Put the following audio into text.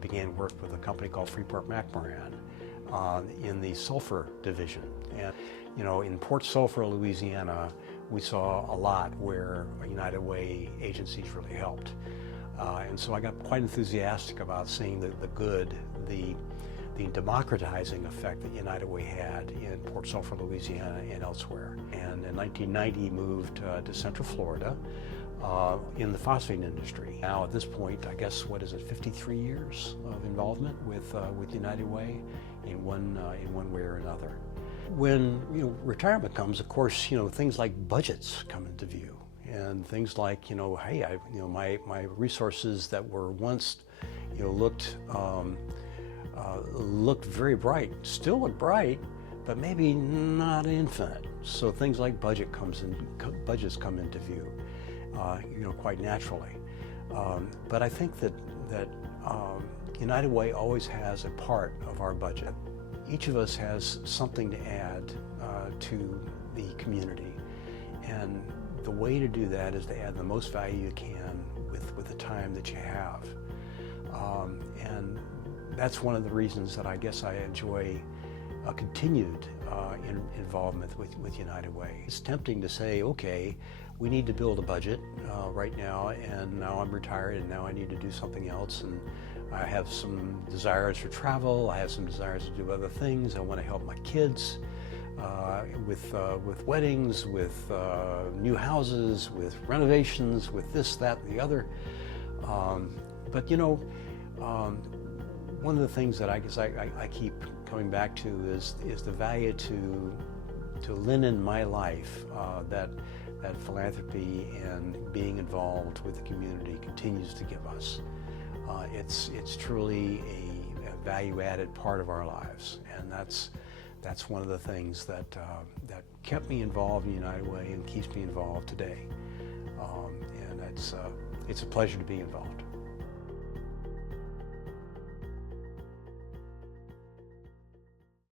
began work with a company called Freeport-McMoran in the sulfur division. And in Port Sulphur, Louisiana, we saw a lot where United Way agencies really helped. And so I got quite enthusiastic about seeing the good, the democratizing effect that United Way had in Port Sulphur, Louisiana, and elsewhere. And in 1990, moved to Central Florida in the phosphate industry. Now at this point, I guess, 53 years of involvement with United Way in one way or another. When retirement comes, of course, things like budgets come into view, and things like hey, my resources that were once looked very bright, still look bright, but maybe not infinite. So things like budgets come into view, quite naturally. But I think that United Way always has a part of our budget. Each of us has something to add to the community, and the way to do that is to add the most value you can with the time that you have. And that's one of the reasons that I guess I enjoy a continued involvement with United Way. It's tempting to say, okay, we need to build a budget right now, and now I'm retired, and now I need to do something else, and I have some desires for travel, I have some desires to do other things, I want to help my kids with weddings, with new houses, with renovations, with this, that, and the other. But one of the things that I guess I keep coming back to is the value to lend in my life that philanthropy and being involved with the community continues to give us. It's truly a value-added part of our lives, and that's one of the things that kept me involved in United Way and keeps me involved today. And it's a pleasure to be involved.